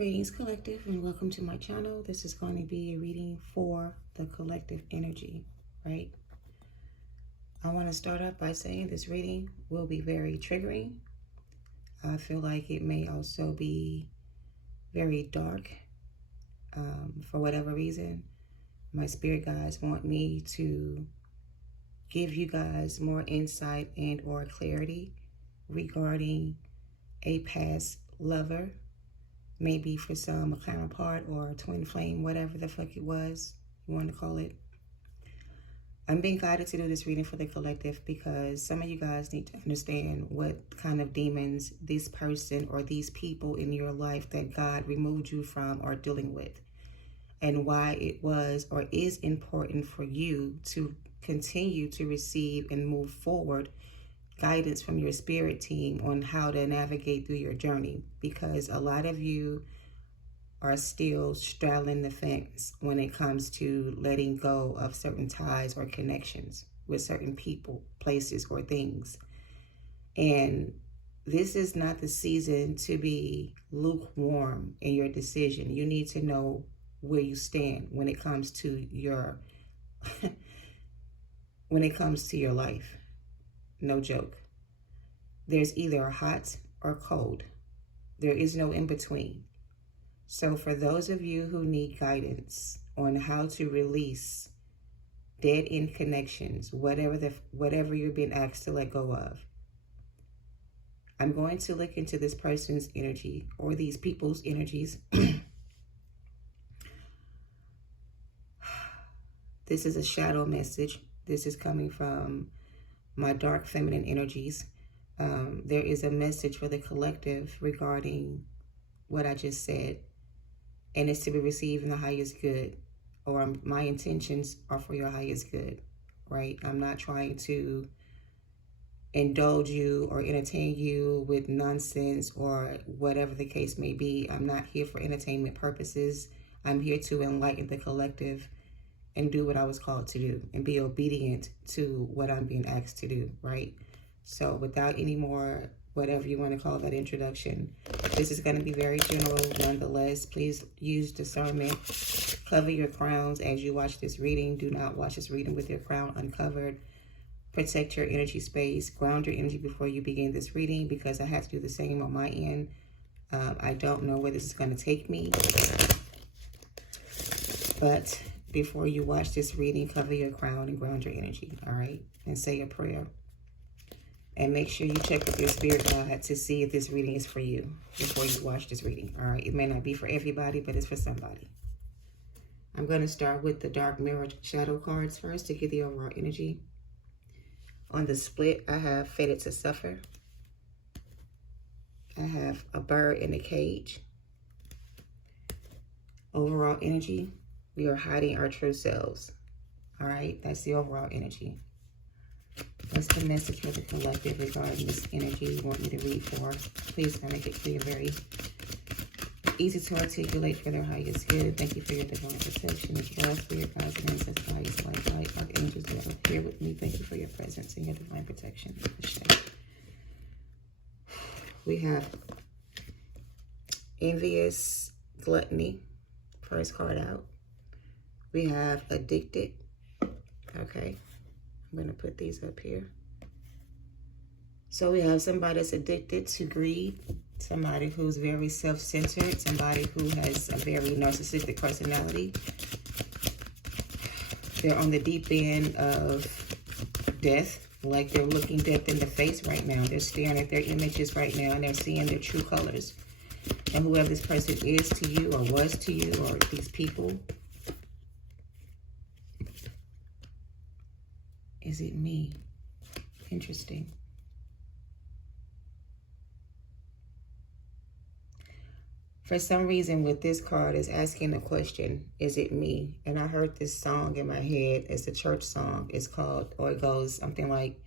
Greetings, collective, and welcome to my channel. This is going to be a reading for the collective energy, right? I want to start off by saying this reading will be very triggering. I feel like it may also be very dark. For whatever reason, my spirit guides want me to give you guys more insight and or clarity regarding a past lover. Maybe for some, a counterpart or a twin flame, whatever the fuck it was you want to call it. I'm being guided to do this reading for the collective because some of you guys need to understand what kind of demons this person or these people in your life that God removed you from are dealing with, and why it was or is important for you to continue to receive and move forward guidance from your spirit team on how to navigate through your journey, because a lot of you are still straddling the fence when it comes to letting go of certain ties or connections with certain people, places, or things. And this is not the season to be lukewarm in your decision. You need to know where you stand when it comes to your life. No joke. There's either hot or cold. There is no in between. So for those of you who need guidance on how to release dead end connections, whatever you're being asked to let go of, I'm going to look into this person's energy or these people's energies. This is a shadow message. This is coming from my dark feminine energies. There is a message for the collective regarding what I just said, and it's to be received in the highest good, or my intentions are for your highest good, right? I'm not trying to indulge you or entertain you with nonsense or whatever the case may be. I'm not here for entertainment purposes. I'm here to enlighten the collective and do what I was called to do and be obedient to what I'm being asked to do, right? So without any more, whatever you want to call that introduction, this is going to be very general nonetheless. Please use discernment. Cover your crowns as you watch this reading. Do not watch this reading with your crown uncovered. Protect your energy space. Ground your energy before you begin this reading, because I have to do the same on my end. I don't know where this is going to take me, but before you watch this reading, cover your crown and ground your energy, all right? And say a prayer. And make sure you check with your spirit guide to see if this reading is for you before you watch this reading, all right? It may not be for everybody, but it's for somebody. I'm going to start with the dark mirror shadow cards first to get the overall energy. On the split, I have fated to suffer. I have a bird in a cage. Overall energy. We are hiding our true selves. All right, that's the overall energy. What's the message for the collective regarding this energy you want me to read for? Please make it clear, very easy to articulate for their highest good. Thank you for your divine protection as well as for your guides and ancestors, highest light, archangels that are here with me. Thank you for your presence and your divine protection. We have envious gluttony, first card out. We have addicted. Okay, I'm going to put these up here. So we have somebody that's addicted to greed, somebody who's very self-centered, somebody who has a very narcissistic personality. They're on the deep end of death, like they're looking death in the face right now. They're staring at their images right now, and they're seeing their true colors. And whoever this person is to you or was to you, or these people, is it me? Interesting. For some reason with this card is asking the question, is it me? And I heard this song in my head. It's a church song. It's called, or it goes something like,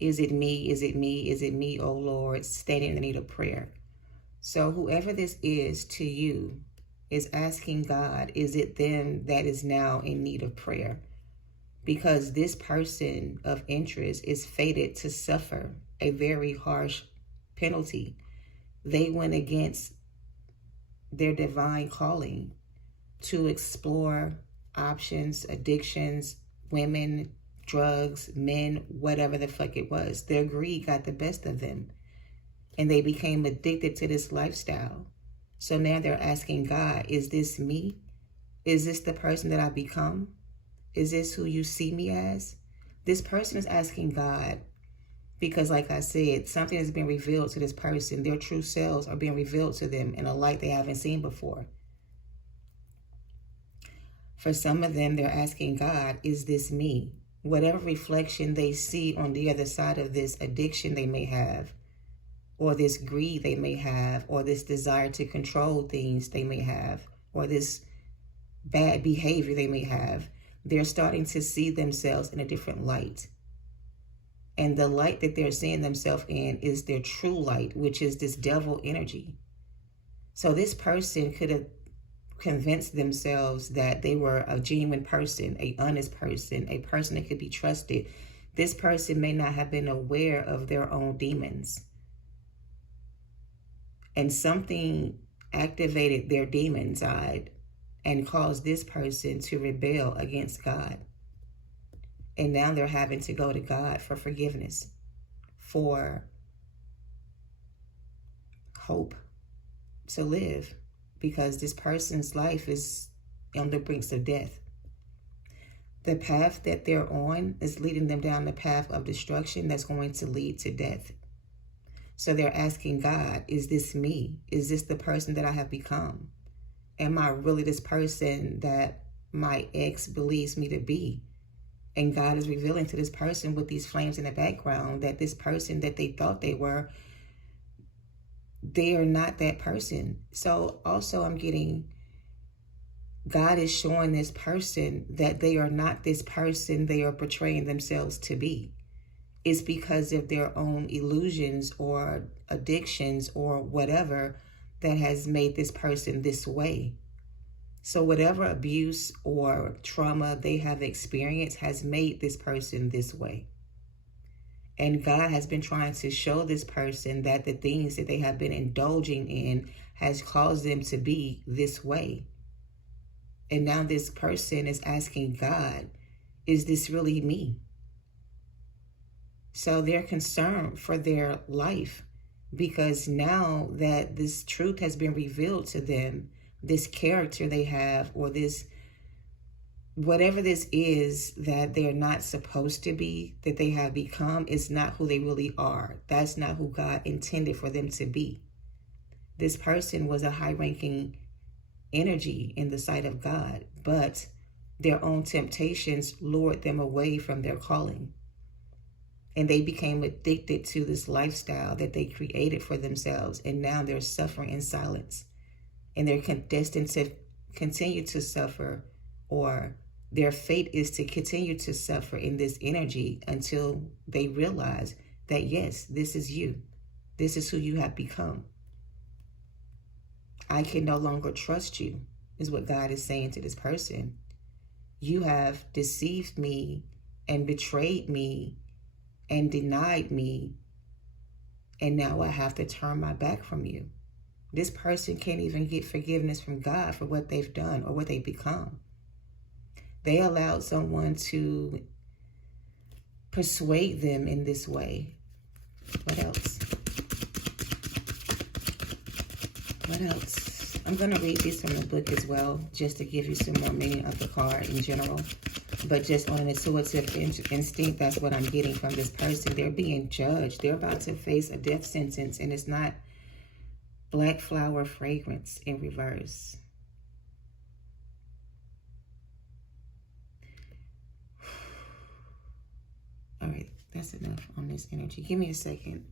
is it me? Is it me? Is it me, oh Lord, standing in the need of prayer? So whoever this is to you is asking God, is it them that is now in need of prayer? Because this person of interest is fated to suffer a very harsh penalty. They went against their divine calling to explore options, addictions, women, drugs, men, whatever the fuck it was. Their greed got the best of them, and they became addicted to this lifestyle. So now they're asking God, is this me? Is this the person that I become? Is this who you see me as? This person is asking God because, like I said, something has been revealed to this person. Their true selves are being revealed to them in a light they haven't seen before. For some of them, they're asking God, is this me? Whatever reflection they see on the other side of this addiction they may have, or this greed they may have, or this desire to control things they may have, or this bad behavior they may have, they're starting to see themselves in a different light. And the light that they're seeing themselves in is their true light, which is this devil energy. So this person could have convinced themselves that they were a genuine person, a honest person, a person that could be trusted. This person may not have been aware of their own demons. And something activated their demon side and caused this person to rebel against God. And now they're having to go to God for forgiveness, for hope to live, because this person's life is on the brinks of death. The path that they're on is leading them down the path of destruction that's going to lead to death. So they're asking God, is this me? Is this the person that I have become? Am I really this person that my ex believes me to be? And God is revealing to this person with these flames in the background that this person that they thought they were, they are not that person. So also I'm getting, God is showing this person that they are not this person they are portraying themselves to be. It's because of their own illusions or addictions or whatever that has made this person this way. So whatever abuse or trauma they have experienced has made this person this way. And God has been trying to show this person that the things that they have been indulging in has caused them to be this way. And now this person is asking God, is this really me? So they're concerned for their life, because now that this truth has been revealed to them, this character they have, or this, whatever this is that they're not supposed to be, that they have become, is not who they really are. That's not who God intended for them to be. This person was a high-ranking energy in the sight of God, but their own temptations lured them away from their calling. And they became addicted to this lifestyle that they created for themselves. And now they're suffering in silence. And they're destined to continue to suffer, or their fate is to continue to suffer in this energy until they realize that, yes, this is you. This is who you have become. I can no longer trust you, is what God is saying to this person. You have deceived me and betrayed me and denied me, and now I have to turn my back from you. This person can't even get forgiveness from God for what they've done or what they've become. They allowed someone to persuade them in this way. What else? What else? I'm going to read this from the book as well, just to give you some more meaning of the card in general. But just on an intuitive instinct, that's what I'm getting from this person. They're being judged. They're about to face a death sentence, and it's not black flower fragrance in reverse. All right, that's enough on this energy. Give me a second.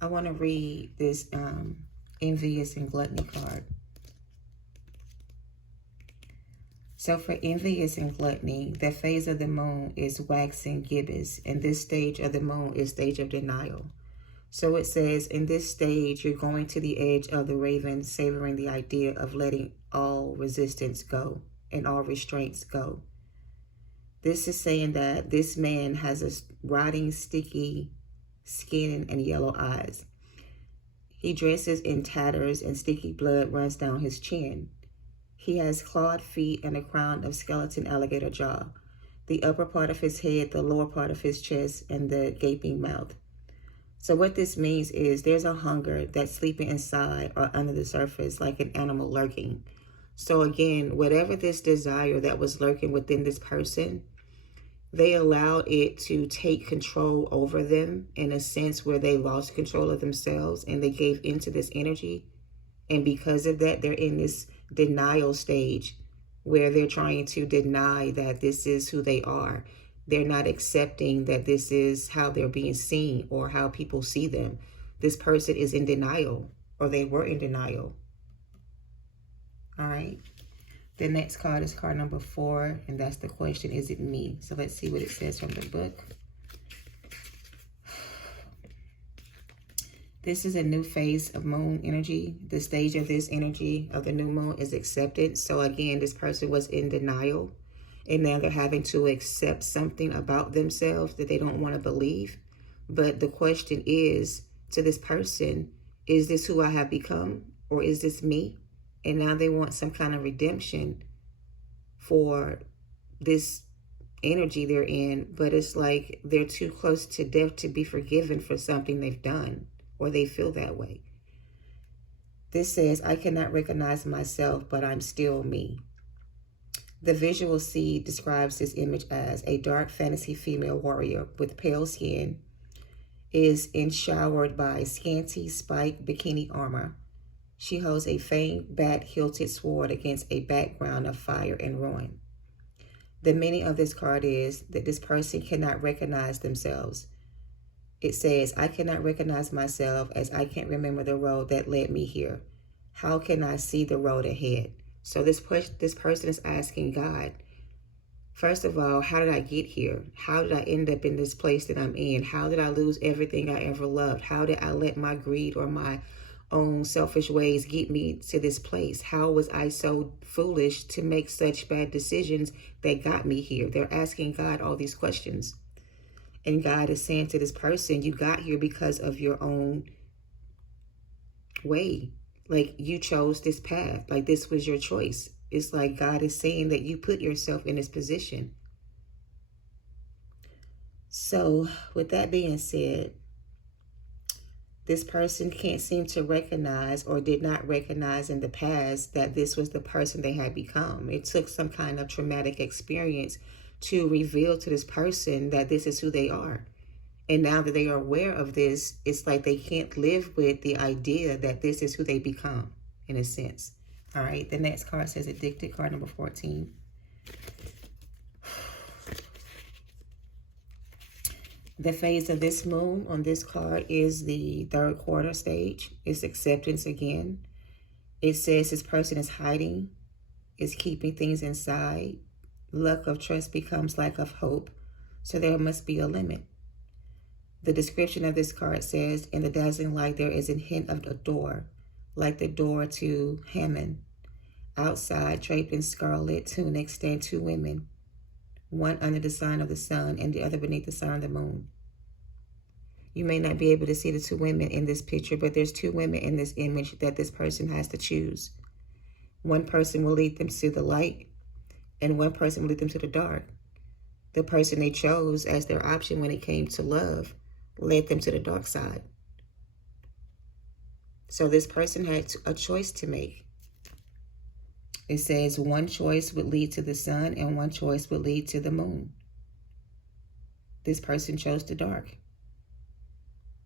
I want to read this envious and gluttony card. So for envious and gluttony, the phase of the moon is waxing gibbous, and this stage of the moon is stage of denial. So it says, in this stage, you're going to the edge of the raven, savoring the idea of letting all resistance go and all restraints go. This is saying that this man has a rotting, sticky skin and yellow eyes. He dresses in tatters and sticky blood runs down his chin. He has clawed feet and a crown of skeleton alligator jaw, the upper part of his head, the lower part of his chest, and the gaping mouth. So what this means is there's a hunger that's sleeping inside or under the surface like an animal lurking. So again, whatever this desire that was lurking within this person, they allowed it to take control over them in a sense where they lost control of themselves and they gave into this energy. And because of that, they're in this denial stage where they're trying to deny that this is who they are. They're not accepting that this is how they're being seen or how people see them. This person is in denial, or they were in denial. All right. The next card is card number 4, and that's the question, is it me? So let's see what it says from the book. This is a new phase of moon energy. The stage of this energy of the new moon is acceptance. So again, this person was in denial, and now they're having to accept something about themselves that they don't want to believe. But the question is to this person, is this who I have become, or is this me? And now they want some kind of redemption for this energy they're in, but it's like they're too close to death to be forgiven for something they've done, or they feel that way. This says, I cannot recognize myself, but I'm still me. The visual seed describes this image as a dark fantasy female warrior with pale skin is enshowered by scanty spiked bikini armor. She holds a fanged bat-hilted sword against a background of fire and ruin. The meaning of this card is that this person cannot recognize themselves. It says, I cannot recognize myself as I can't remember the road that led me here. How can I see the road ahead? So this person is asking God, first of all, how did I get here? How did I end up in this place that I'm in? How did I lose everything I ever loved? How did I let my greed or my own selfish ways get me to this place? How was I so foolish to make such bad decisions that got me here? They're asking God all these questions. And God is saying to this person, you got here because of your own way. Like you chose this path. Like this was your choice. It's like God is saying that you put yourself in this position. So with that being said, this person can't seem to recognize or did not recognize in the past that this was the person they had become. It took some kind of traumatic experience to reveal to this person that this is who they are. And now that they are aware of this, it's like they can't live with the idea that this is who they become, in a sense. All right, the next card says Addicted, card number 14. The phase of this moon on this card is the 3rd quarter stage. It's acceptance again. It says this person is hiding, is keeping things inside. Lack of trust becomes lack of hope. So there must be a limit. The description of this card says, in the dazzling light, there is a hint of a door, like the door to Hammond. Outside, draped in scarlet tunics, stand 2 women, one under the sign of the sun and the other beneath the sign of the moon. You may not be able to see the 2 women in this picture, but there's 2 women in this image that this person has to choose. One person will lead them to the light, and one person will lead them to the dark. The person they chose as their option when it came to love led them to the dark side. So this person had a choice to make. It says one choice would lead to the sun and one choice would lead to the moon. This person chose the dark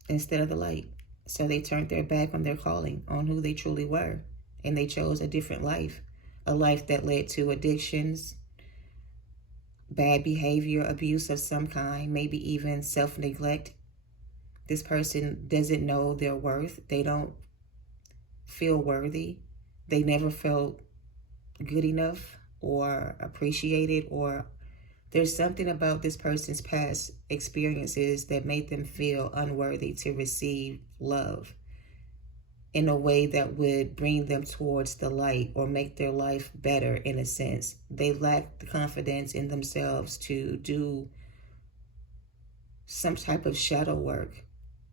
instead of the light. So they turned their back on their calling, on who they truly were, and they chose a different life, a life that led to addictions, bad behavior, abuse of some kind, maybe even self-neglect. This person doesn't know their worth. They don't feel worthy. They never felt good enough or appreciated, or there's something about this person's past experiences that made them feel unworthy to receive love in a way that would bring them towards the light or make their life better in a sense. They lack the confidence in themselves to do some type of shadow work.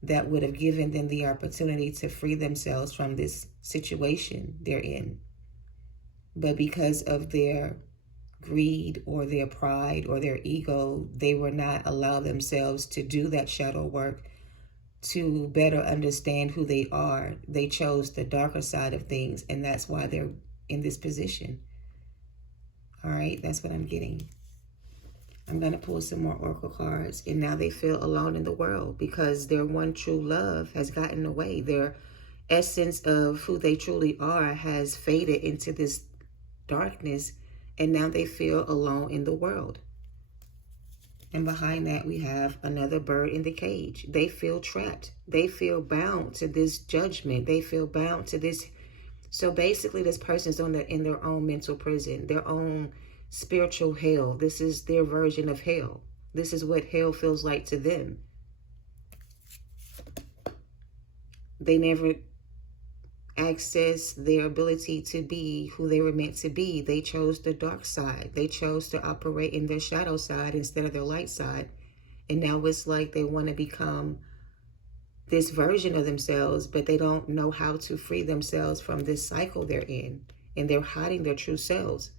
that would have given them the opportunity to free themselves from this situation they're in. But because of their greed or their pride or their ego, they were not allow themselves to do that shadow work to better understand who they are. They chose the darker side of things, and that's why they're in this position. All right, that's what I'm getting. I'm going to pull some more oracle cards, and now they feel alone in the world because their one true love has gotten away. Their essence of who they truly are has faded into this darkness, and now they feel alone in the world. And behind that, we have another bird in the cage. They feel trapped. They feel bound to this judgment. They feel bound to this. So basically, this person's in their own mental prison, their own spiritual hell. This is their version of hell. This is what hell feels like to them. They never access their ability to be who they were meant to be. They chose the dark side. They chose to operate in their shadow side instead of their light side. And now it's like they want to become this version of themselves, but they don't know how to free themselves from this cycle they're in, and they're hiding their true selves.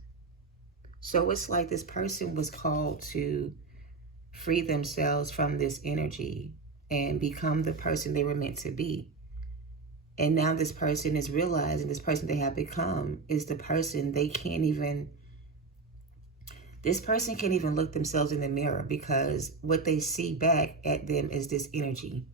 So it's like this person was called to free themselves from this energy and become the person they were meant to be. And now this person is realizing this person they have become is the person they can't even, this person can't even look themselves in the mirror because what they see back at them is this energy.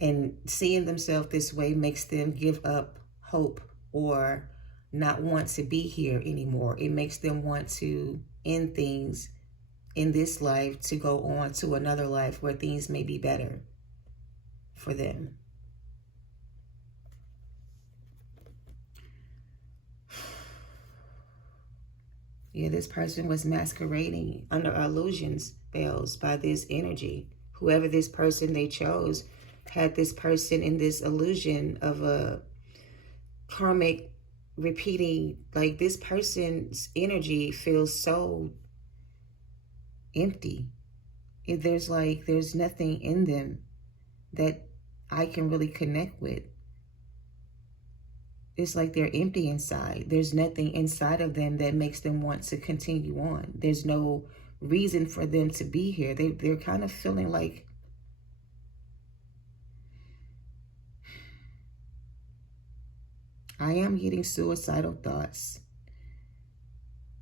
And seeing themselves this way makes them give up hope or not want to be here anymore. It makes them want to end things in this life to go on to another life where things may be better for them. Yeah, this person was masquerading under illusions, spells by this energy. Whoever this person they chose had this person in this illusion of a karmic repeating. Like this person's energy feels so empty. There's nothing in them that I can really connect with. It's like they're empty inside. There's nothing inside of them that makes them want to continue on. There's no reason for them to be here. They're kind of feeling like I am getting suicidal thoughts.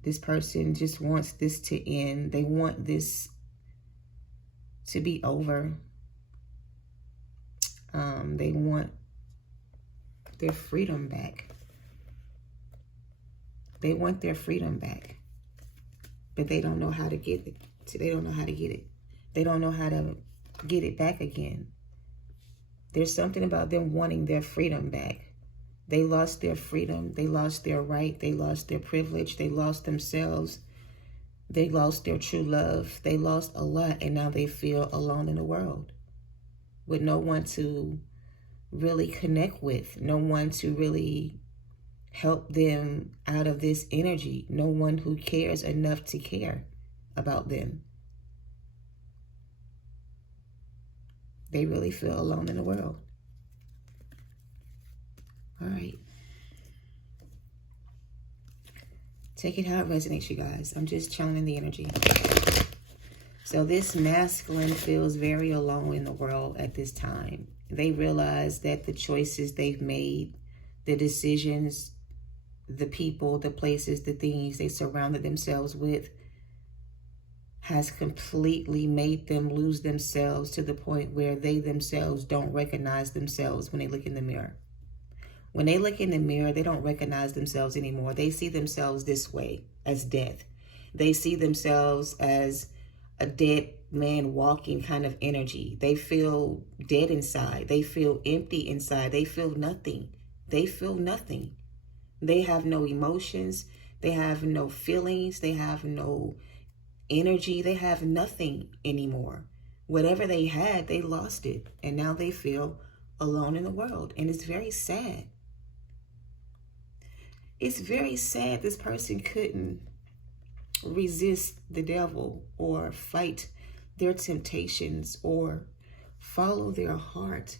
This person just wants this to end. They want this to be over. They want their freedom back. They want their freedom back, but they don't know how to get it. They don't know how to get it. They don't know how to get it back again. There's something about them wanting their freedom back. They lost their freedom. They lost their right. They lost their privilege. They lost themselves. They lost their true love. They lost a lot, and now they feel alone in the world with no one to really connect with, no one to really help them out of this energy, no one who cares enough to care about them. They really feel alone in the world. All right. Take it how it resonates, you guys. I'm just channeling the energy. So this masculine feels very alone in the world at this time. They realize that the choices they've made, the decisions, the people, the places, the things they surrounded themselves with has completely made them lose themselves to the point where they themselves don't recognize themselves when they look in the mirror. When they look in the mirror, they don't recognize themselves anymore. They see themselves this way, as death. They see themselves as a dead man walking kind of energy. They feel dead inside. They feel empty inside. They feel nothing. They feel nothing. They have no emotions. They have no feelings. They have no energy. They have nothing anymore. Whatever they had, they lost it. And now they feel alone in the world. And it's very sad. It's very sad this person couldn't resist the devil or fight their temptations or follow their heart.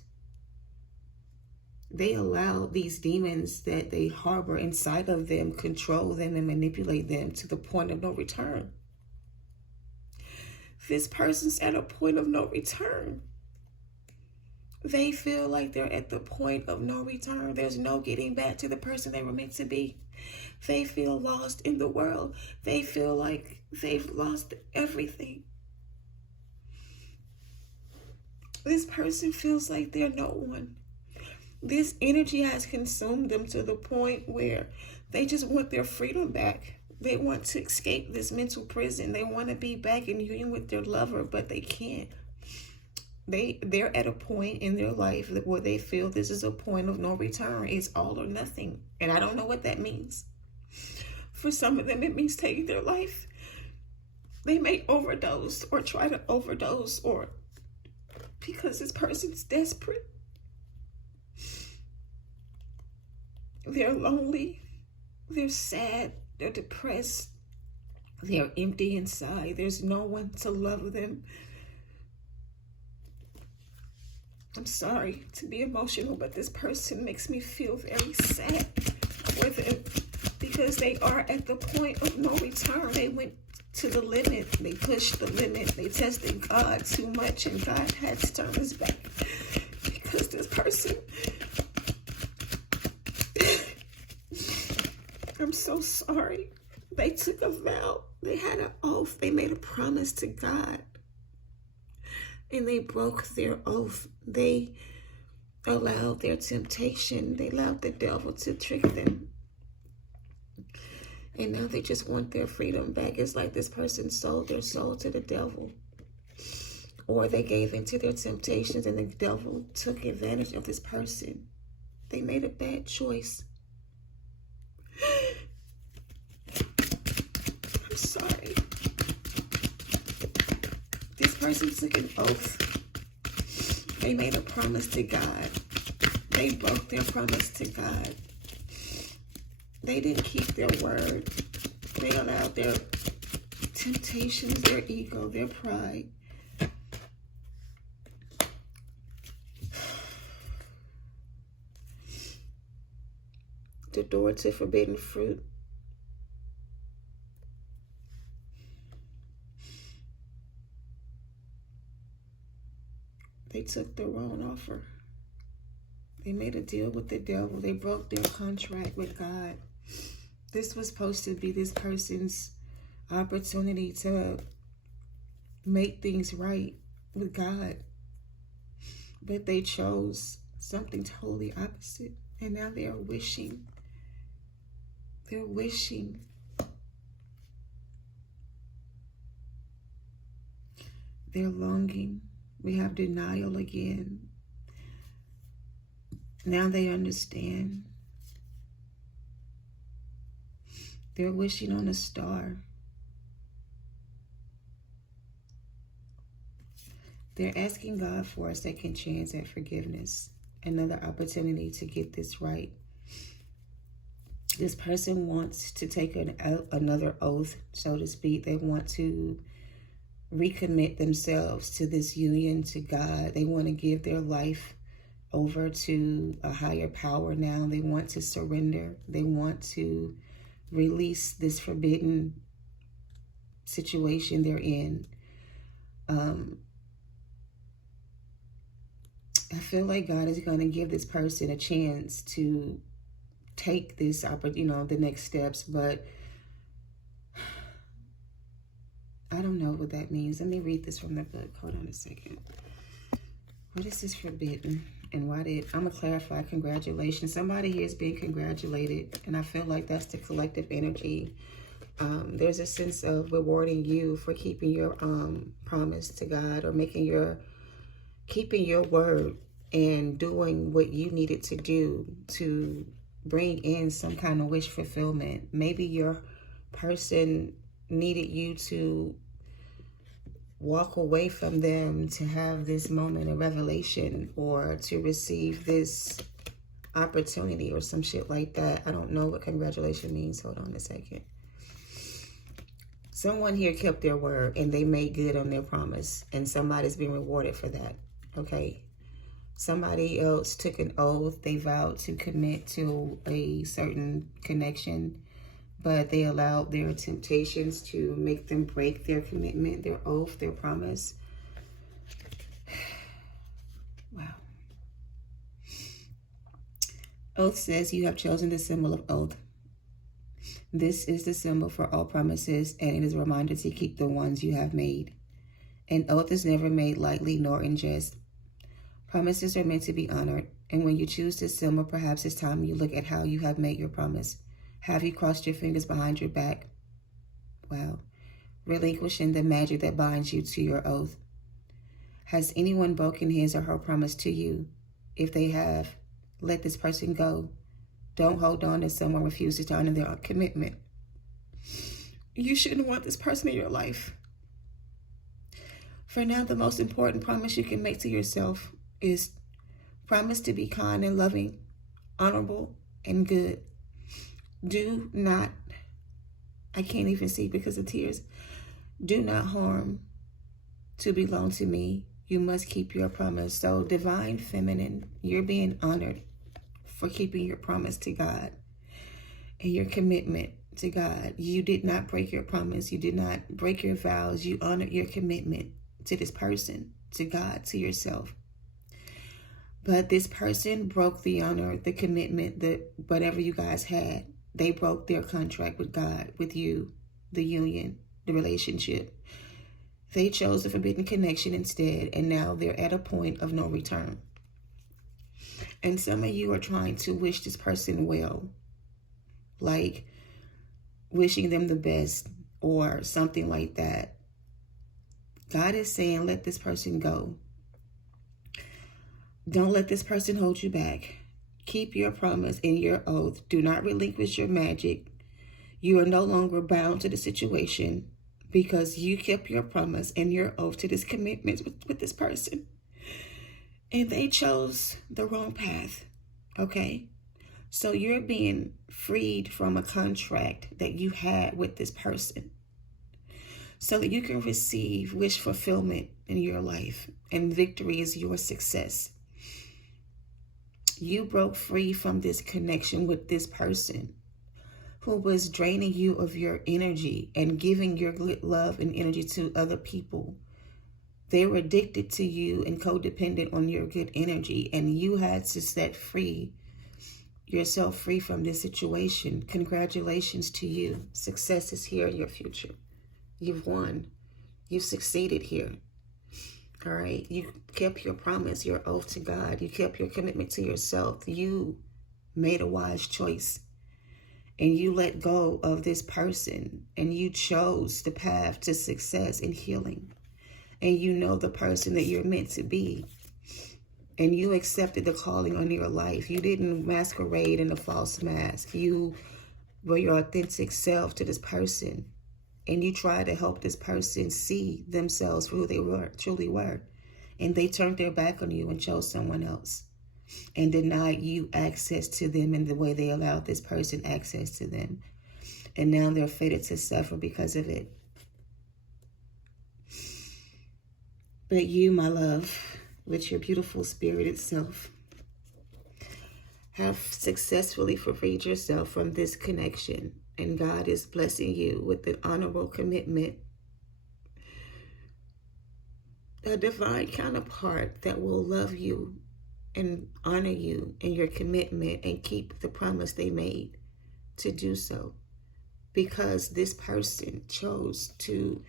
They allow these demons that they harbor inside of them control them and manipulate them to the point of no return. This person's at a point of no return. They feel like they're at the point of no return. There's no getting back to the person they were meant to be. They feel lost in the world. They feel like they've lost everything. This person feels like they're no one. This energy has consumed them to the point where they just want their freedom back. They want to escape this mental prison. They want to be back in union with their lover, but they can't. They're at a point in their life where they feel this is a point of no return. It's all or nothing. And I don't know what that means. For some of them, it means taking their life. They may overdose or try to overdose, or because this person's desperate. They're lonely. They're sad. They're depressed. They're empty inside. There's no one to love them. I'm sorry to be emotional, but this person makes me feel very sad for them because they are at the point of no return. They went to the limit. They pushed the limit. They tested God too much, and God had to turn his back because this person... I'm so sorry. They took a vow. They had an oath. They made a promise to God. And they broke their oath. They allowed their temptation. They allowed the devil to trick them. And now they just want their freedom back. It's like this person sold their soul to the devil. Or they gave into their temptations and the devil took advantage of this person. They made a bad choice. I'm sorry. This person took an oath. They made a promise to God. They broke their promise to God. They didn't keep their word. They allowed their temptations, their ego, their pride. The door to forbidden fruit. They took the wrong offer. They made a deal with the devil. They broke their contract with God. This was supposed to be this person's opportunity to make things right with God. But they chose something totally opposite. And now they are wishing. They're wishing. They're longing. We have denial again. Now they understand. They're wishing on a star. They're asking God for a second chance at forgiveness, another opportunity to get this right. This person wants to take another oath, so to speak. They want to recommit themselves to this union to God. They want to give their life over to a higher power now. They want to surrender. They want to release this forbidden situation they're in. I feel like God is going to give this person a chance to take this, the next steps, but I don't know what that means. Let me read this from the book. Hold on a second. What is this forbidden? And why did, I'm going to clarify, congratulations. Somebody here is being congratulated, and I feel like that's the collective energy. There's a sense of rewarding you for keeping your promise to God, or keeping your word and doing what you needed to do to bring in some kind of wish fulfillment. Maybe your person needed you to walk away from them to have this moment of revelation, or to receive this opportunity or some shit like that. I don't know what congratulations means. Hold on a second. Someone here kept their word and they made good on their promise, and somebody's being rewarded for that. Okay. Somebody else took an oath. They vowed to commit to a certain connection, but they allowed their temptations to make them break their commitment, their oath, their promise. Wow. Oath says you have chosen the symbol of oath. This is the symbol for all promises, and it is a reminder to keep the ones you have made. An oath is never made lightly nor in jest. Promises are meant to be honored, and when you choose this symbol, perhaps it's time you look at how you have made your promise. Have you crossed your fingers behind your back? Wow. Relinquishing the magic that binds you to your oath. Has anyone broken his or her promise to you? If they have, let this person go. Don't hold on if someone refuses to honor their commitment. You shouldn't want this person in your life. For now, the most important promise you can make to yourself is promise to be kind and loving, honorable, and good. Do not, I can't even see because of tears. Do not harm to belong to me. You must keep your promise. So, divine feminine, you're being honored for keeping your promise to God and your commitment to God. You did not break your promise. You did not break your vows. You honored your commitment to this person, to God, to yourself. But this person broke the honor, the commitment, whatever you guys had. They broke their contract with God, with you, the union, the relationship. They chose a forbidden connection instead, and now they're at a point of no return. And some of you are trying to wish this person well, like wishing them the best or something like that. God is saying, let this person go. Don't let this person hold you back. Keep your promise and your oath. Do not relinquish your magic. You are no longer bound to the situation because you kept your promise and your oath to this commitment with this person. And they chose the wrong path, okay? So you're being freed from a contract that you had with this person so that you can receive wish fulfillment in your life, and victory is your success. You broke free from this connection with this person who was draining you of your energy and giving your good love and energy to other people. They were addicted to you and codependent on your good energy, and you had to set yourself free from this situation. Congratulations to you. Success is here in your future. You've won. You've succeeded here. All right. You kept your promise, your oath to God. You kept your commitment to yourself. You made a wise choice. And you let go of this person. And you chose the path to success and healing. And you know the person that you're meant to be. And you accepted the calling on your life. You didn't masquerade in a false mask. You were your authentic self to this person. And you tried to help this person see themselves for who they truly were. And they turned their back on you and chose someone else. And denied you access to them in the way they allowed this person access to them. And now they're fated to suffer because of it. But you, my love, with your beautiful spirit itself, have successfully freed yourself from this connection. And God is blessing you with an honorable commitment, a divine counterpart that will love you and honor you in your commitment and keep the promise they made to do so. Because this person chose to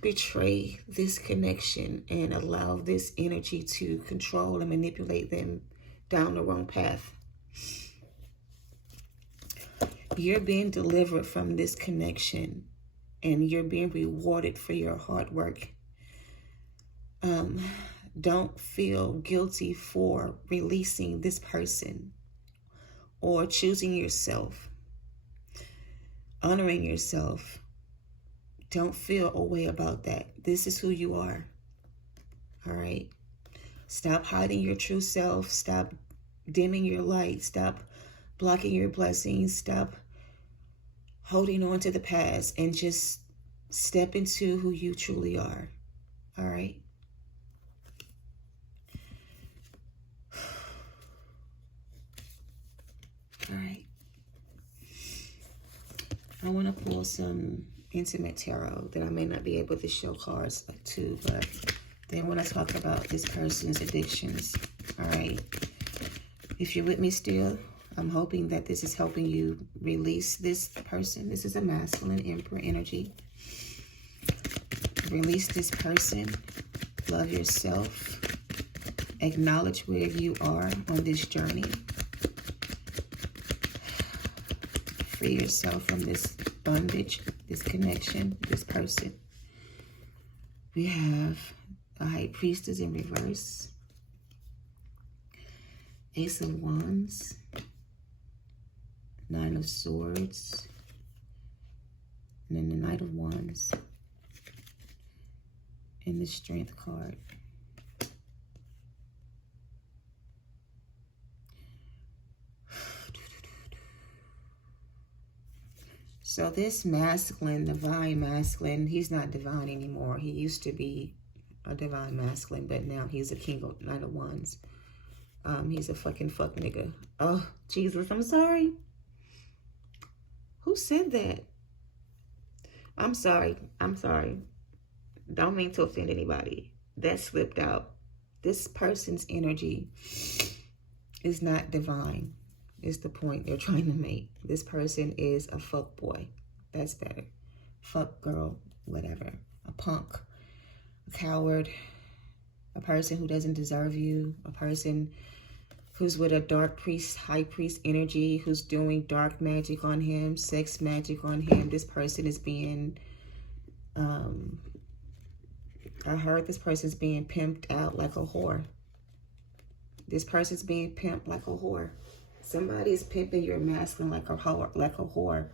betray this connection and allow this energy to control and manipulate them down the wrong path. You're being delivered from this connection and you're being rewarded for your hard work. Don't feel guilty for releasing this person or choosing yourself, honoring yourself. Don't feel a way about that. This is who you are. All right. Stop hiding your true self. Stop dimming your light. Stop blocking your blessings. Stop holding on to the past and just step into who you truly are. All right. All right. I want to pull some intimate tarot that I may not be able to show cards like to, but they want to talk about this person's addictions. All right. If you're with me still, I'm hoping that this is helping you release this person. This is a masculine emperor energy. Release this person. Love yourself. Acknowledge where you are on this journey. Free yourself from this bondage, this connection, this person. We have a High Priestess in reverse. Ace of Wands. Nine of Swords. And then the Knight of Wands. And the Strength card. So this masculine, divine masculine, he's not divine anymore. He used to be a divine masculine, but now he's a king of Knight of Wands. He's a fucking fuck nigga. Oh, Jesus, I'm sorry. Who said that? I'm sorry. I'm sorry. Don't mean to offend anybody. That slipped out. This person's energy is not divine. Is the point they're trying to make. This person is a fuck boy. That's better. Fuck girl, whatever. A punk, a coward, a person who doesn't deserve you, a person who's with a dark priest, high priest energy, who's doing dark magic on him, sex magic on him. This person is being, I heard this person's being pimped out like a whore. This person's being pimped like a whore. Somebody is pimping your masculine like a whore.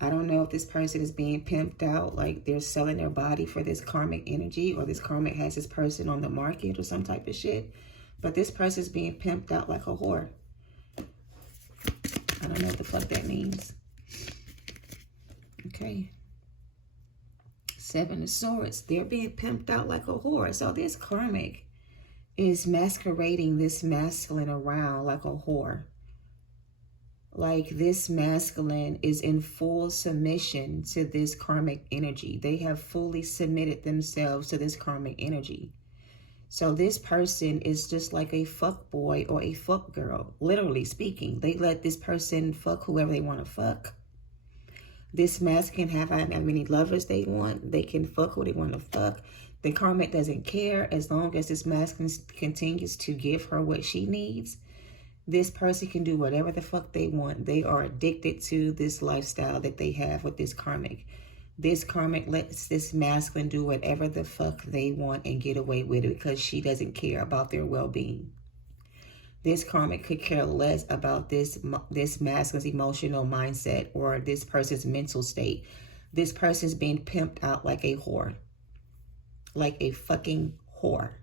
I don't know if this person is being pimped out, like they're selling their body for this karmic energy, or this karmic has this person on the market or some type of shit. But this person is being pimped out like a whore. I don't know what the fuck that means. Okay. Seven of Swords. They're being pimped out like a whore. So this karmic is masquerading this masculine around like a whore. Like this masculine is in full submission to this karmic energy. They have fully submitted themselves to this karmic energy. So this person is just like a fuck boy or a fuck girl, literally speaking. They let this person fuck whoever they want to fuck. This masculine can have how many lovers they want. They can fuck who they want to fuck. The karmic doesn't care as long as this masculine continues to give her what she needs. This person can do whatever the fuck they want. They are addicted to this lifestyle that they have with this karmic. This karmic lets this masculine do whatever the fuck they want and get away with it because she doesn't care about their well-being. This karmic could care less about this masculine's emotional mindset or this person's mental state. This person's being pimped out like a whore. Like a fucking whore.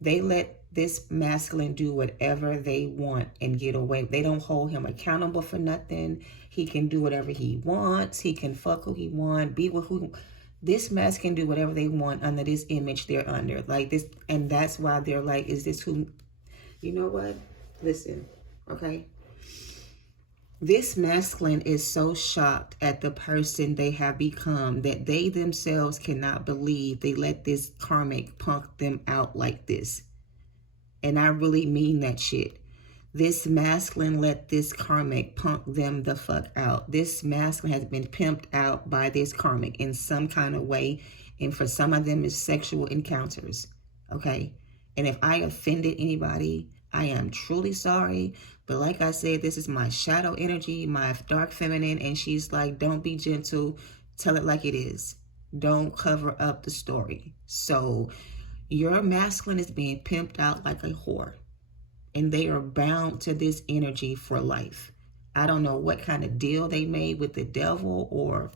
They let this masculine do whatever they want and get away. They don't hold him accountable for nothing. He can do whatever he wants. He can fuck who he wants, be with who. This masculine can do whatever they want under this image they're under. Like this, and that's why they're like, is this who? You know what? Listen, okay? This masculine is so shocked at the person they have become that they themselves cannot believe they let this karmic punk them out like this. And I really mean that shit. This masculine let this karmic punk them the fuck out. This masculine has been pimped out by this karmic in some kind of way. And for some of them, it's sexual encounters. Okay? And if I offended anybody, I am truly sorry. But like I said, this is my shadow energy, my dark feminine. And she's like, don't be gentle. Tell it like it is. Don't cover up the story. So your masculine is being pimped out like a whore. And they are bound to this energy for life. I don't know what kind of deal they made with the devil or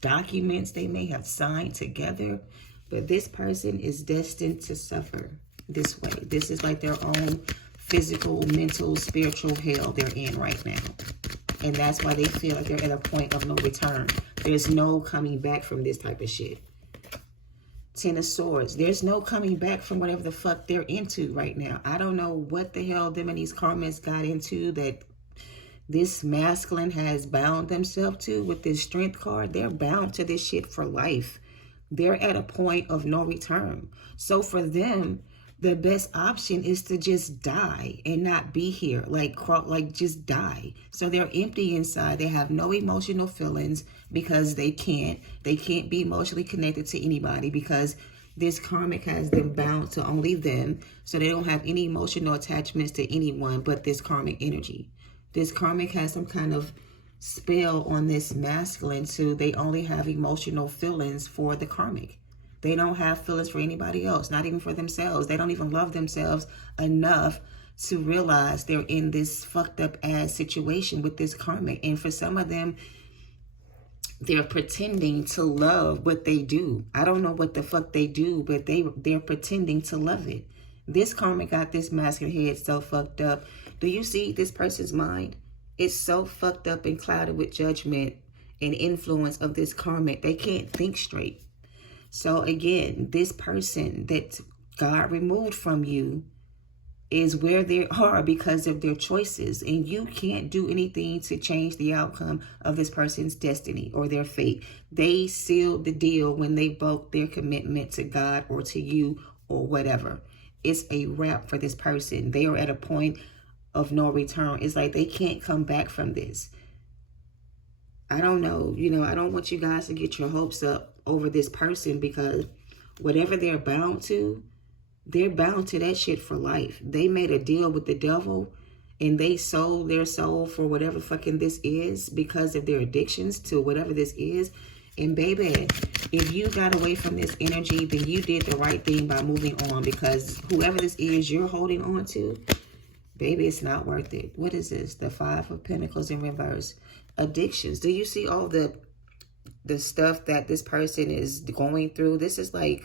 documents they may have signed together. But this person is destined to suffer this way. This is like their own physical, mental, spiritual hell they're in right now. And that's why they feel like they're at a point of no return. There's no coming back from this type of shit. Ten of Swords. There's no coming back from whatever the fuck they're into right now. I don't know what the hell them and these karmas got into that this masculine has bound themselves to with this strength card, they're bound to this shit for life. They're at a point of no return. So for them, the best option is to just die and not be here, like just die. So they're empty inside. They have no emotional feelings because they can't be emotionally connected to anybody because this karmic has them bound to only them. So they don't have any emotional attachments to anyone but this karmic energy. This karmic has some kind of spell on this masculine, so they only have emotional feelings for the karmic. They don't have feelings for anybody else, not even for themselves. They don't even love themselves enough to realize they're in this fucked up ass situation with this karmic. And for some of them, they're pretending to love what they do. I don't know what the fuck they do, but they're pretending to love it. This karmic got this masculine head so fucked up. Do you see this person's mind? It's so fucked up and clouded with judgment and influence of this karmic. They can't think straight. So again, this person that God removed from you is where they are because of their choices. And you can't do anything to change the outcome of this person's destiny or their fate. They sealed the deal when they broke their commitment to God or to you or whatever. It's a wrap for this person. They are at a point of no return. It's like they can't come back from this. I don't know. I don't want you guys to get your hopes up over this person because whatever they're bound to that shit for life. They made a deal with the devil and they sold their soul for whatever fucking this is because of their addictions to whatever this is. And baby, if you got away from this energy, then you did the right thing by moving on because whoever this is you're holding on to, baby, it's not worth it. What is this? The Five of Pentacles in reverse. Addictions. Do you see all the stuff that this person is going through? This is like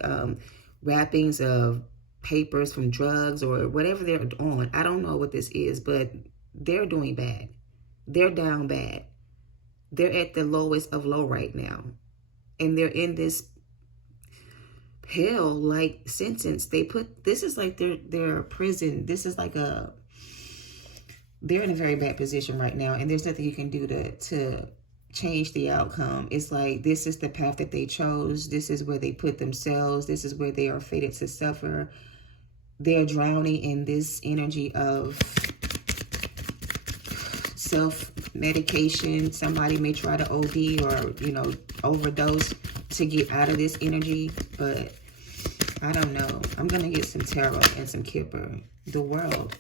wrappings of papers from drugs or whatever they're on. I don't know what this is, but they're doing bad. They're down bad. They're at the lowest of low right now. And they're in this hell-like sentence. This is like their prison. This is like they're in a very bad position right now. And there's nothing you can do to change the outcome. It's like this is the path that they chose. This is where they put themselves. This is where they are fated to suffer. They're drowning in this energy of self-medication. Somebody may try to OD or, overdose to get out of this energy. But I don't know. I'm going to get some tarot and some Kipper. The World.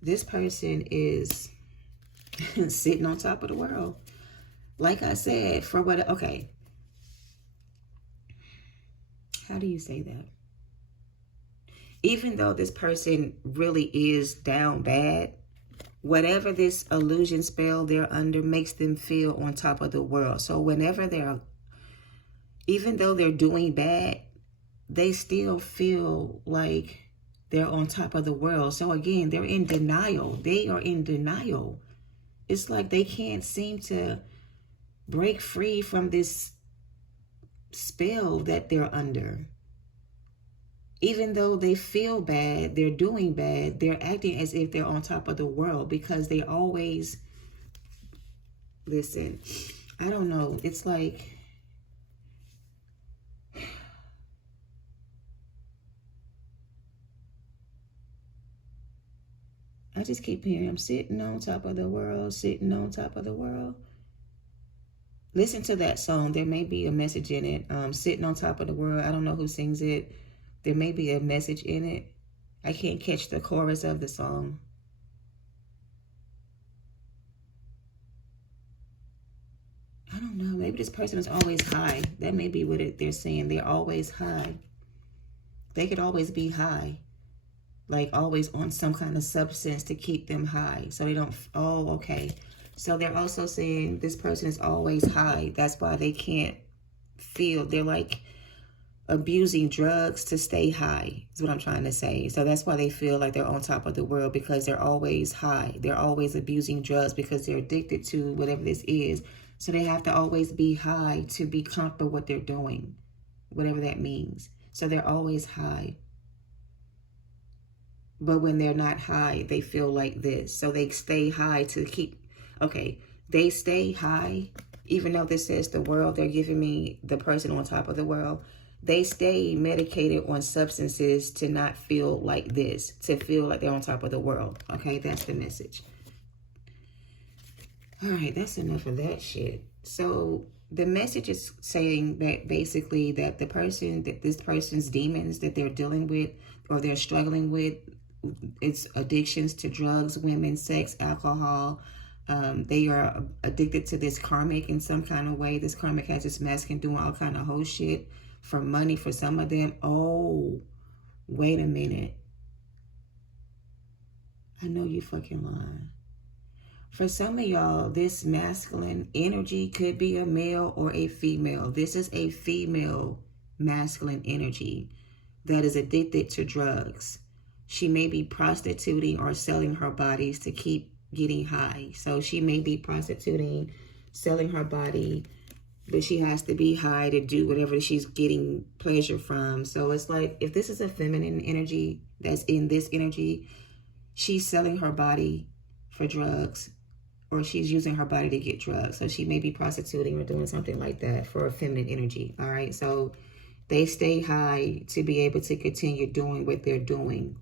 This person is sitting on top of the world. Like I said, for what? Okay. How do you say that? Even though this person really is down bad, whatever this illusion spell they're under makes them feel on top of the world. So whenever even though they're doing bad, they still feel like they're on top of the world. So again, they're in denial. They are in denial. It's like they can't seem to break free from this spell that they're under. Even though they feel bad, they're doing bad, they're acting as if they're on top of the world because they always, listen, I don't know. It's like, I just keep hearing, I'm sitting on top of the world, sitting on top of the world. Listen to that song. There may be a message in it. Sitting on top of the world. I don't know who sings it. There may be a message in it. I can't catch the chorus of the song. I don't know. Maybe this person is always high. That may be what they're saying. They're always high. They could always be high. Like always on some kind of substance to keep them high. So they don't, oh, okay. So they're also saying this person is always high. That's why they can't feel, they're like abusing drugs to stay high, is what I'm trying to say. So that's why they feel like they're on top of the world, because they're always high. They're always abusing drugs because they're addicted to whatever this is. So they have to always be high to be comfortable what they're doing, whatever that means. So they're always high. But when they're not high, they feel like this. So they stay high to keep, okay, they stay high, even though this says the world, they're giving me the person on top of the world. They stay medicated on substances to not feel like this, to feel like they're on top of the world. Okay, that's the message. All right, that's enough of that shit. So the message is saying that basically that the person, that this person's demons that they're dealing with or they're struggling with, it's addictions to drugs, women, sex, alcohol. They are addicted to this karmic in some kind of way. This karmic has this masculine doing all kind of whole shit for money for some of them. Oh, wait a minute. I know you fucking lying. For some of y'all, this masculine energy could be a male or a female. This is a female masculine energy that is addicted to drugs. She may be prostituting or selling her bodies to keep getting high. So she may be prostituting, selling her body, but she has to be high to do whatever she's getting pleasure from. So it's like, if this is a feminine energy that's in this energy, she's selling her body for drugs, or she's using her body to get drugs. So she may be prostituting or doing something like that for a feminine energy. All right. So they stay high to be able to continue doing what they're doing.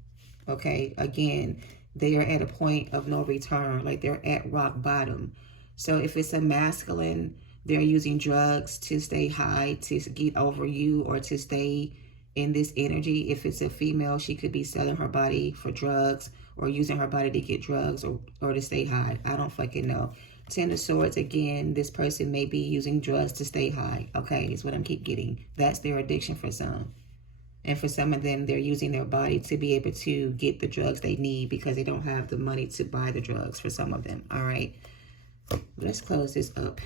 Okay. Again, they are at a point of no return. Like they're at rock bottom. So if it's a masculine, they're using drugs to stay high, to get over you, or to stay in this energy. If it's a female, she could be selling her body for drugs or using her body to get drugs or to stay high. I don't fucking know. Ten of Swords, again, this person may be using drugs to stay high. Okay, is what I'm keep getting. That's their addiction for some. And for some of them, they're using their body to be able to get the drugs they need because they don't have the money to buy the drugs for some of them. All right, let's close this up.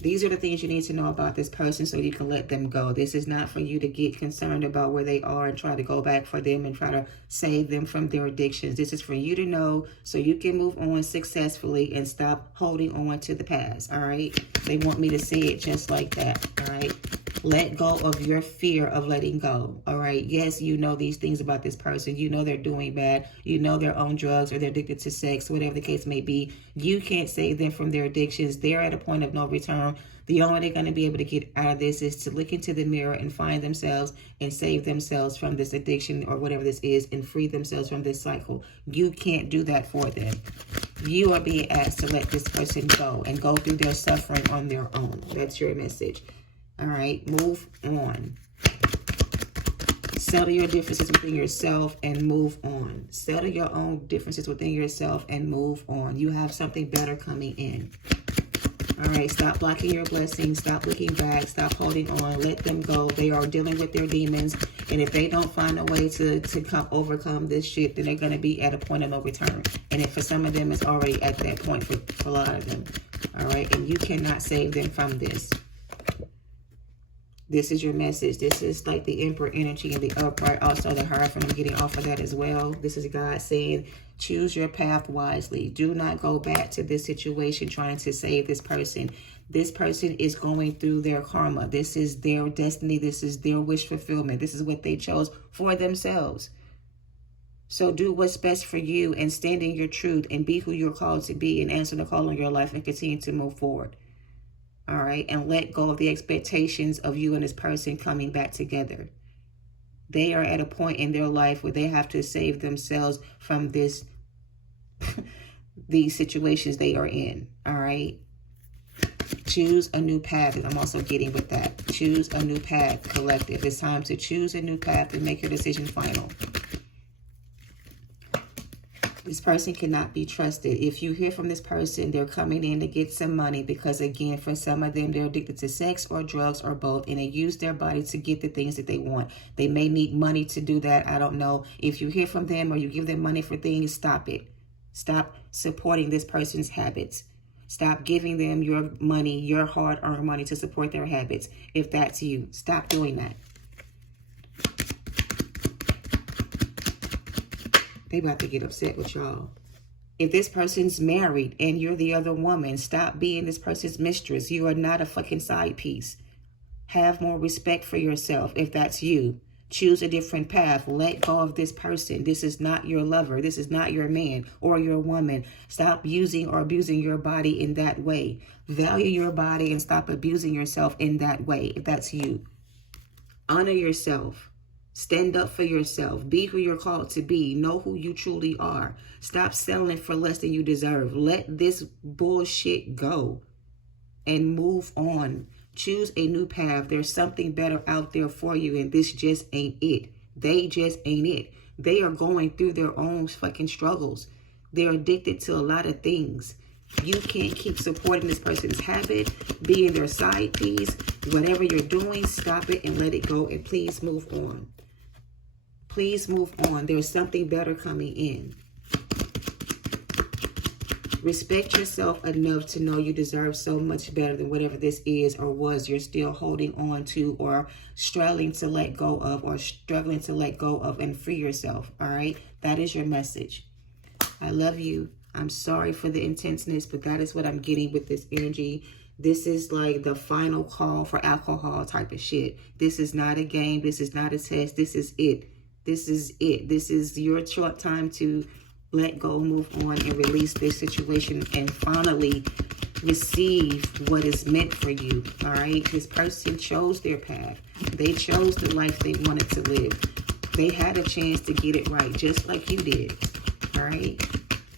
These are the things you need to know about this person so you can let them go. This is not for you to get concerned about where they are and try to go back for them and try to save them from their addictions. This is for you to know so you can move on successfully and stop holding on to the past, all right? They want me to say it just like that, all right? Let go of your fear of letting go, all right? Yes, you know these things about this person. You know they're doing bad. You know they're on drugs or they're addicted to sex, whatever the case may be. You can't save them from their addictions. They're at a point of no return. The only way they're going to be able to get out of this is to look into the mirror and find themselves and save themselves from this addiction or whatever this is and free themselves from this cycle. You can't do that for them. You are being asked to let this person go and go through their suffering on their own. That's your message. All right, move on. Settle your differences within yourself and move on. Settle your own differences within yourself and move on. You have something better coming in. All right, stop blocking your blessings. Stop looking back. Stop holding on. Let them go. They are dealing with their demons. And if they don't find a way to overcome this shit, then they're going to be at a point of no return. And if for some of them, it's already at that point for a lot of them. All right, and you cannot save them from this. This is your message. This is like the Emperor energy and the upright. Also the Hierophant, I'm getting off of that as well. This is God saying, choose your path wisely. Do not go back to this situation trying to save this person. This person is going through their karma. This is their destiny. This is their wish fulfillment. This is what they chose for themselves. So do what's best for you and stand in your truth and be who you're called to be and answer the call on your life and continue to move forward. All right, and let go of the expectations of you and this person coming back together. They are at a point in their life where they have to save themselves from this, these situations they are in. All right, choose a new path. I'm also getting with that. Choose a new path, collective. It's time to choose a new path and make your decision final. This person cannot be trusted. If you hear from this person, they're coming in to get some money because, again, for some of them, they're addicted to sex or drugs or both, and they use their body to get the things that they want. They may need money to do that. I don't know. If you hear from them or you give them money for things, stop it. Stop supporting this person's habits. Stop giving them your money, your hard-earned money to support their habits. If that's you, stop doing that. They about to get upset with y'all. If this person's married and you're the other woman, stop being this person's mistress. You are not a fucking side piece. Have more respect for yourself if that's you. Choose a different path. Let go of this person. This is not your lover. This is not your man or your woman. Stop using or abusing your body in that way. Value your body and stop abusing yourself in that way, if that's you. Honor yourself. Stand up for yourself. Be who you're called to be. Know who you truly are. Stop settling for less than you deserve. Let this bullshit go and move on. Choose a new path. There's something better out there for you, and this just ain't it. They just ain't it. They are going through their own fucking struggles. They're addicted to a lot of things. You can't keep supporting this person's habit, being their side piece. Whatever you're doing, stop it and let it go, and please move on. Please move on. There's something better coming in. Respect yourself enough to know you deserve so much better than whatever this is or was you're still holding on to or struggling to let go of and free yourself. All right. That is your message. I love you. I'm sorry for the intenseness, but that is what I'm getting with this energy. This is like the final call for alcohol type of shit. This is not a game. This is not a test. This is it. This is it. This is your short time to let go, move on, and release this situation and finally receive what is meant for you. All right. This person chose their path. They chose the life they wanted to live. They had a chance to get it right, just like you did. All right.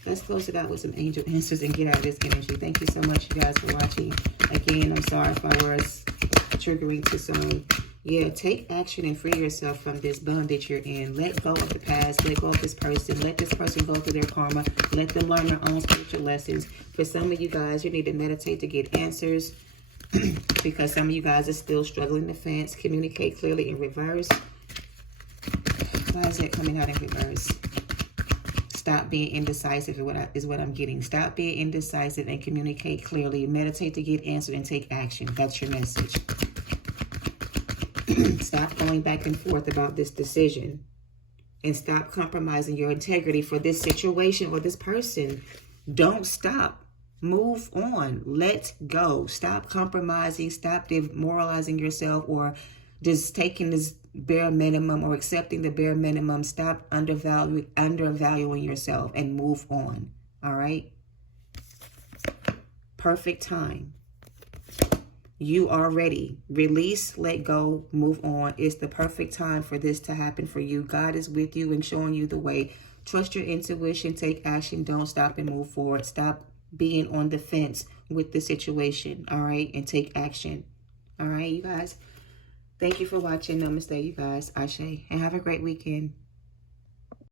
Let's close it out with some angel answers and get out of this energy. Thank you so much, you guys, for watching. Again, I'm sorry if I was triggering to some. Yeah, take action and free yourself from this bondage you're in. Let go of the past. Let go of this person. Let this person go through their karma. Let them learn their own spiritual lessons. For some of you guys, you need to meditate to get answers because some of you guys are still struggling the fence. Communicate clearly in reverse. Why is that coming out in reverse? Stop being indecisive is what I'm getting. Stop being indecisive and communicate clearly. Meditate to get answered and take action. That's your message. Stop going back and forth about this decision. And stop compromising your integrity for this situation or this person. Don't stop. Move on. Let go. Stop compromising. Stop demoralizing yourself or just taking this bare minimum or accepting the bare minimum. Stop undervaluing yourself and move on. All right? Perfect time. You are ready. Release, let go, move on. It's the perfect time for this to happen for you. God is with you and showing you the way. Trust your intuition. Take action. Don't stop and move forward. Stop being on the fence with the situation. All right? And take action. All right, you guys? Thank you for watching. Namaste, you guys. Ashe. And have a great weekend.